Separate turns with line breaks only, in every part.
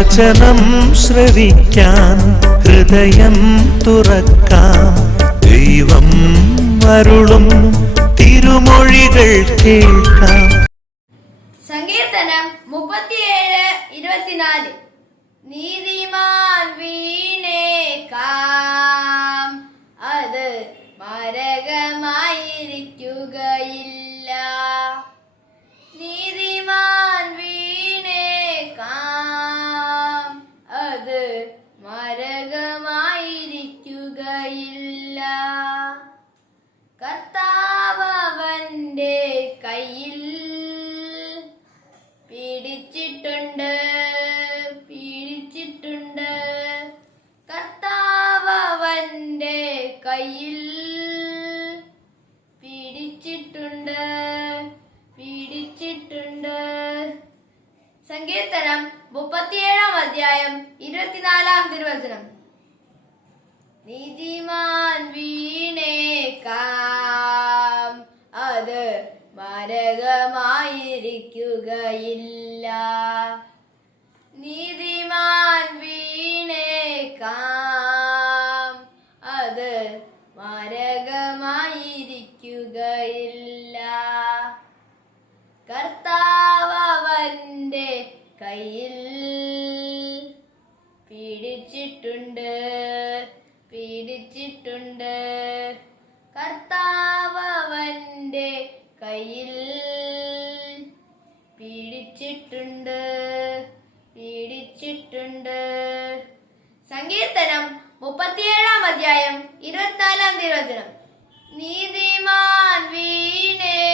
വചനം ശ്രവിക്കാൻ ഹൃദയം തുറക്കാം. ദൈവം അരുളും തിരുമൊഴികൾ കേൾക്കാം.
സങ്കീർത്തനം മുപ്പത്തിയേഴ് ഇരുപത്തിനാല്. നീതിമാൻ വീണേക്കാം. കയ്യിൽ പിടിച്ചിട്ടുണ്ട് പിടിച്ചിട്ടുണ്ട്. സങ്കീർത്തനം മുപ്പത്തിയേഴാം അധ്യായം ഇരുപത്തിനാലാം തിരുവചനം. നീതിമാൻ വീണേക്കാം അത് മരകമായിരിക്കുകയില്ല. നീതിമാൻ മരകമായിരിക്കുകയില്ല കർത്താവന്റെ കയ്യിൽ പീഡിച്ചിട്ടുണ്ട് പീഡിച്ചിട്ടുണ്ട് കർത്താവന്റെ കയ്യിൽ പീഡിച്ചിട്ടുണ്ട് പീഡിച്ചിട്ടുണ്ട് സങ്കീർത്തനം മുപ്പത്തിയേഴാം അധ്യായം ഇരുപത്തിനാലാം തിരുവചനം. നീതിമാൻ വീണേക്കാം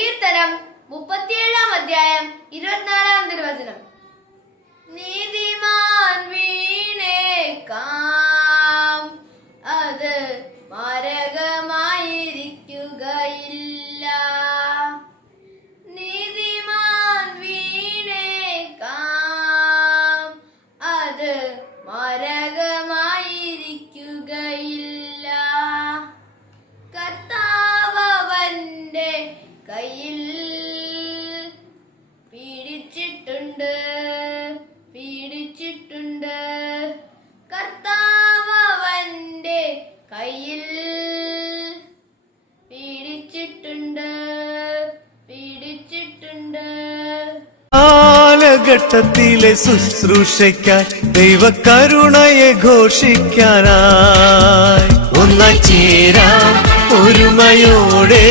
സങ്കീർത്തനം മുപ്പത്തിയേഴാം അധ്യായം ഇരുപത്തിനാലാം നിർവചനം നീതിമാൻ പീഡിച്ചിട്ടുണ്ട് പീഡിച്ചിട്ടുണ്ട് കർത്താവന്റെ കയ്യിൽ പീഡിച്ചിട്ടുണ്ട് പീഡിച്ചിട്ടുണ്ട്
കാലഘട്ടത്തിലെ ശുശ്രൂഷയ്ക്കാൻ ദൈവകരുണയെ ഘോഷിക്കാനായി. ഒന്ന ചേരാം ഒരുമയോടെ.